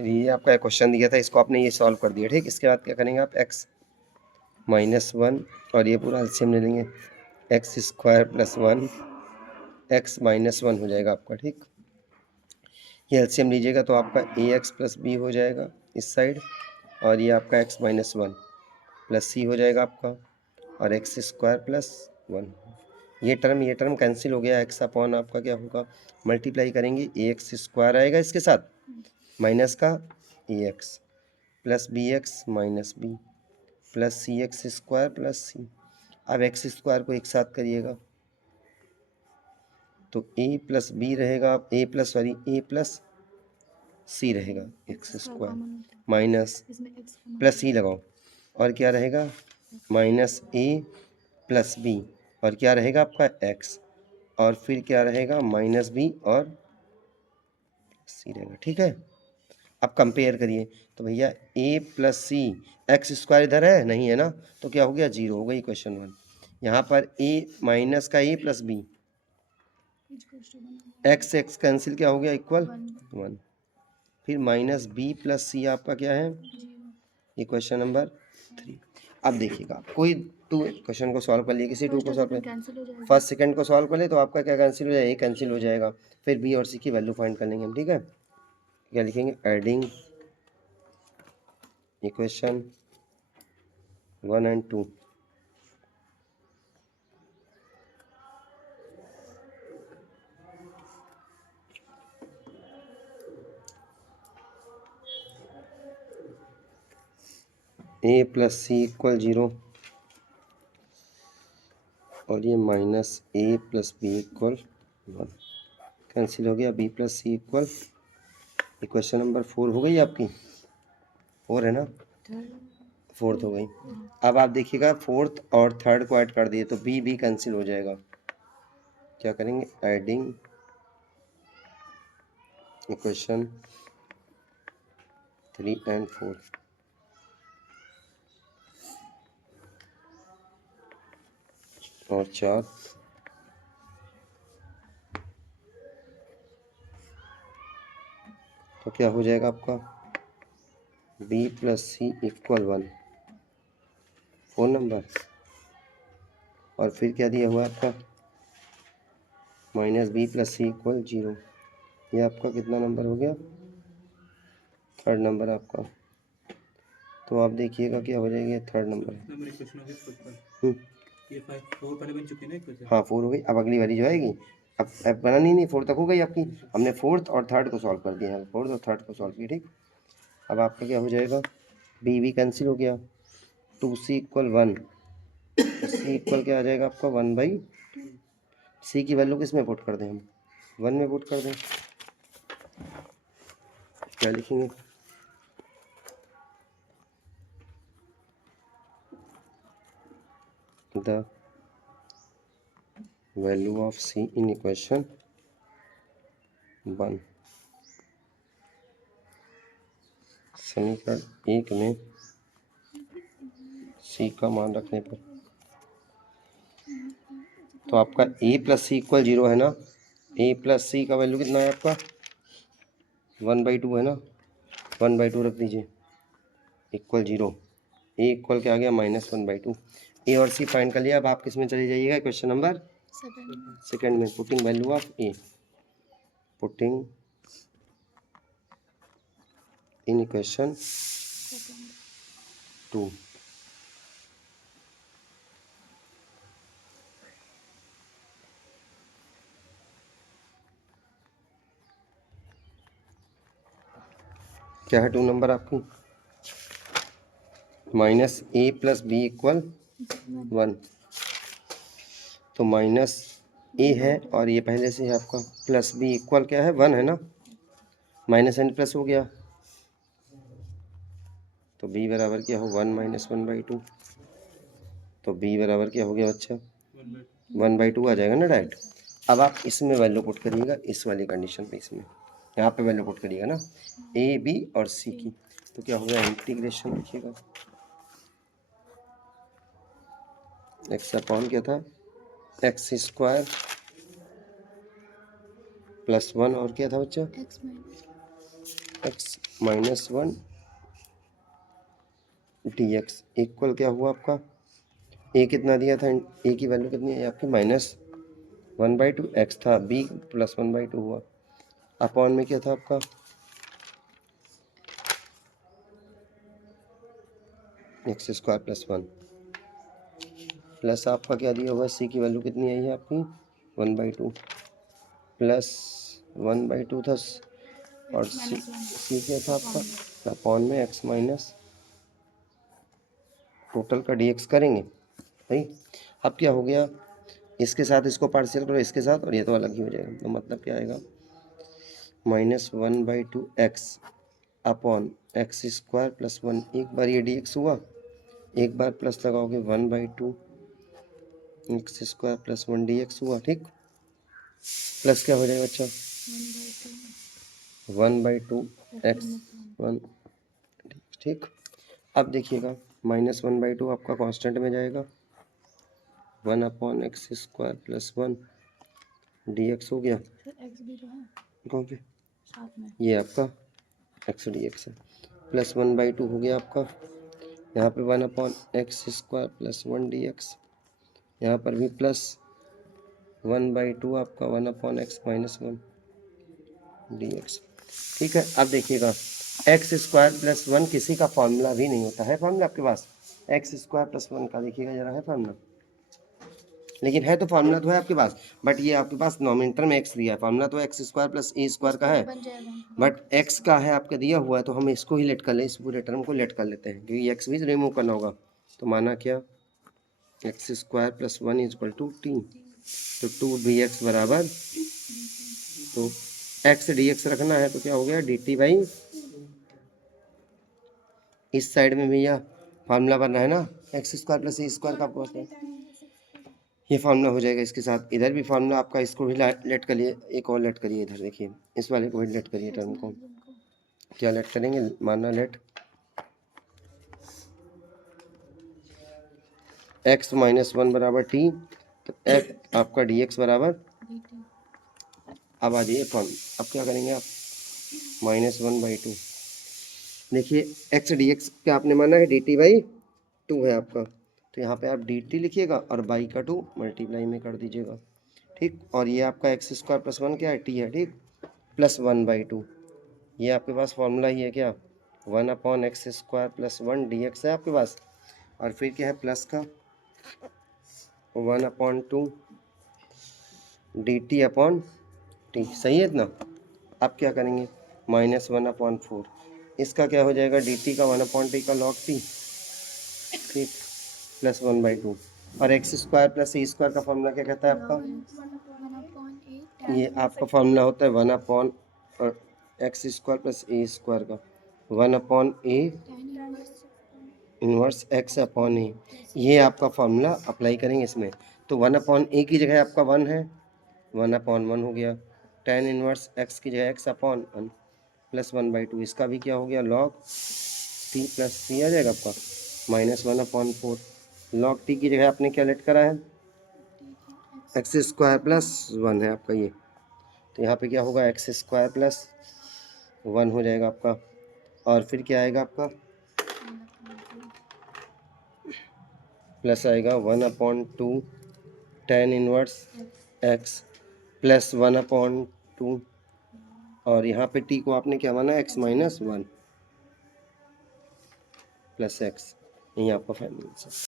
चलिए, ये आपका एक क्वेश्चन दिया था, इसको आपने ये सॉल्व कर दिया, ठीक। इसके बाद क्या करेंगे आप, x -1 और ये पूरा एलसीएम ले लेंगे, x² + 1 x -1 हो जाएगा आपका, ठीक। ये एलसीएम लीजिएगा तो आपका ax + b हो जाएगा इस साइड, और ये आपका x -1 + c हो जाएगा आपका, और x² + 1। ये टर्म कैंसिल हो गया, x अपॉन आपका क्या होगा, मल्टीप्लाई करेंगे, ax² आएगा इसके साथ, माइनस का ax + bx - b + cx² + c। अब x² को एक साथ करिएगा तो a + b रहेगा, a + c रहेगा, x² माइनस प्लस c लगाओ, और क्या रहेगा -a + b, और क्या रहेगा आपका x, और फिर क्या रहेगा -b और c रहेगा, ठीक है। अब कंपेयर करिए तो भैया a + c, x² इधर है नहीं है ना, तो क्या हो गया, 0 हो गई क्वेश्चन 1। यहाँ पर a माइनस का a + b, x कैंसिल क्या हो गया, इक्वल 1। फिर -b + c आपका क्या है, ये क्वेश्चन नंबर 3। अब देखिएगा, कोई 2 क्वेश्चन को सॉल्व कर लिए, किसी 2 को सॉल्व कर, फर्स्ट सेकंड को सॉल्व कर ले तो आपका क्या कैंसिल हो जाएगा, ए कैंसिल हो जाएगा। फिर बी और सी की वैल्यू फाइंड कर लेंगे हम, ठीक है। क्या लिखेंगे, एडिंग इक्वेशन 1 और 2। a + c = 0 और ये -a + b = 1 कैंसिल हो गया, b + c = इक्वेशन नंबर 4 हो गई आपकी, 4 है ना, फोर्थ हो गई। अब आप देखिएगा फोर्थ और थर्ड को ऐड कर दिए तो बी भी कैंसिल हो जाएगा। क्या करेंगे, एडिंग इक्वेशन 3 और 4। और 4 तो क्या हो जाएगा आपका, b + c = 1 4 नंबर, और फिर क्या दिया हुआ आपका -b + c = 0। ये आपका कितना नंबर हो गया, थर्ड नंबर आपका। तो आप देखिएगा क्या हो जाएगा, थर्ड नंबर। हाँ 4 हो गई। अब अगली वाली जो आएगी, अब बना नहीं 4 तक हो गई आपकी, हमने फोर्थ और थर्ड को सॉल्व कर दिया है, फोर्थ और थर्ड को सॉल्व किया, ठीक। अब आपका क्या हो जाएगा, बी कैंसिल हो गया, 2c = 1, c इक्वल क्या आ जाएगा आपका 1/2। c की वैल्यू किस में पुट कर दें हम, 1 में पुट कर दें। क्या लिखेंगे, the value of c in equation 1, समीकरण 1 में c का मान रखने पर। तो आपका a + c = 0 है ना, a + c का वैल्यू कितना है आपका 1/2 है ना, 1/2 रख दीजिए, = 0। a इक्वल क्या आ गया, -1/2। a और c फाइंड कर लिया। अब आप किस में चले जाइएगा, क्वेश्चन नंबर सेकंड में, putting value of a, putting in equation 2। क्या है 2 नंबर आपकी, -a + b = 1। तो -a है और ये पहले से है आपका, +b इक्वल क्या है 1 है ना, -n प्लस हो गया, तो b बराबर क्या हो 1 - 1/2। तो b बराबर क्या हो गया बच्चा, 1/2 आ जाएगा ना डायरेक्ट। अब आप इसमें वैल्यू पुट करिएगा, इस वाली कंडीशन पे, इसमें यहाँ पे वैल्यू पुट करिएगा ना, a b और c की। तो क्या होगा, इंटीग्रेशन लिखिएगा, x अपॉन क्या था, x² + 1 और क्या था बच्चा, x minus one D x equal क्या हुआ आपका, ए कितना दिया था, ए की वैल्यू कितनी है आपकी -1/2 एक्स था, बी +1/2 हुआ, अपॉन में क्या था आपका एक्स स्क्वायर +1 प्लस आपका क्या दिया हुआ है, सी की वैल्यू कितनी आई है आपकी 1/2 प्लस 1/2 था, और सी क्या था आपका अपॉन में एक्स माइनस टोटल का dx करेंगे भाई। अब क्या हो गया, इसके साथ इसको पार्शियल करो इसके साथ, और ये तो अलग ही हो जाएगा, तो मतलब क्या आएगा -1/2 एक्स अपॉन एक्स स्क्वायर +1, एक बार ये dx हुआ, एक बार प्लस लगाओगे 1/2 एक्स स्क्वायर +1 dx हुआ, ठीक, प्लस क्या हो जाएगा बच्चा 1/2 एक्स 1, ठीक। अब देखिएगा -1/2 आपका कांस्टेंट में जाएगा, 1/x² +1 dx हो गया, कौन पे ये आपका एक्स dx है, +1/2 हो गया आपका, यहाँ पे 1/x² +1 dx, यहाँ पर भी +1/2 आपका 1/x -1 dx, ठीक है। अब देखिएगा x² +1 किसी का फॉर्मूला भी नहीं होता है, फॉर्मूला आपके पास x² +1 का देखिएगा जरा, है फॉर्मूला, लेकिन है तो फार्मूला तो है आपके पास, बट ये आपके पास नॉमिनेटर में x दिया है, फार्मूला तो x² + a² का है, बट x का है आपका दिया हुआ है, तो हम इसको ही लेट कर लें, इस पूरे टर्म को लेट कर लेते हैं, क्योंकि x भी रिमूव करना होगा, तो माना क्या x² + 1 = 2t, तो 2dx बराबर, तो x dx रखना है, तो क्या हो गया dt बाई, इस साइड में भैया फार्मूला बन रहा है ना x² + a² का, आपको ये फार्मूला हो जाएगा, इसके साथ इधर भी फार्मूला आपका, इसको भी लेट करिए, एक और लेट करिए इधर, देखिए इस वाले को भी लेट करिए, टर्म को क्या लेट करेंगे, माना लेट x -1 बराबर t, तो f आपका dx बराबर, अब आ जाइए फॉर्म, अब क्या करेंगे आप -1/2, देखिए x dx क्या आपने माना है dt/2 है आपका, तो यहाँ पे आप dt लिखिएगा और बाई का 2 मल्टीप्लाई में कर दीजिएगा, ठीक, और ये आपका x² + 1 क्या है t है, ठीक, +1/2, ये आपके पास फॉर्मूला ही है क्या 1/x² +1 dx है आपके पास, और फिर क्या है प्लस का 1/2 dt/t, सही है इतना। अब क्या करेंगे -1/4, इसका क्या हो जाएगा dt का 1/t का log t, ठीक, +1/2, और x² + a² का फॉर्मूला क्या कहता है आपका, ये आपका फॉर्मूला होता है 1/x² + a² का 1/a इनवर्स x/a, ये आपका फॉर्मूला अप्लाई करेंगे इसमें, तो 1/a की जगह आपका 1 है, 1/1 हो गया, tan इनवर्स x की जगह x/1 +1/2, इसका भी क्या हो गया log t + c आ जाएगा आपका -1/4, log t की जगह आपने क्या लेट करा है x² + 1 है आपका ये, तो यहाँ पे क्या होगा x² + 1 हो जाएगा आपका, और फिर क्या आएगा आपका प्लस आएगा 1/2 tan इनवर्स x + 1/2, और यहाँ पे t को आपने क्या माना x - 1 + x, यही आपका फाइनल आंसर।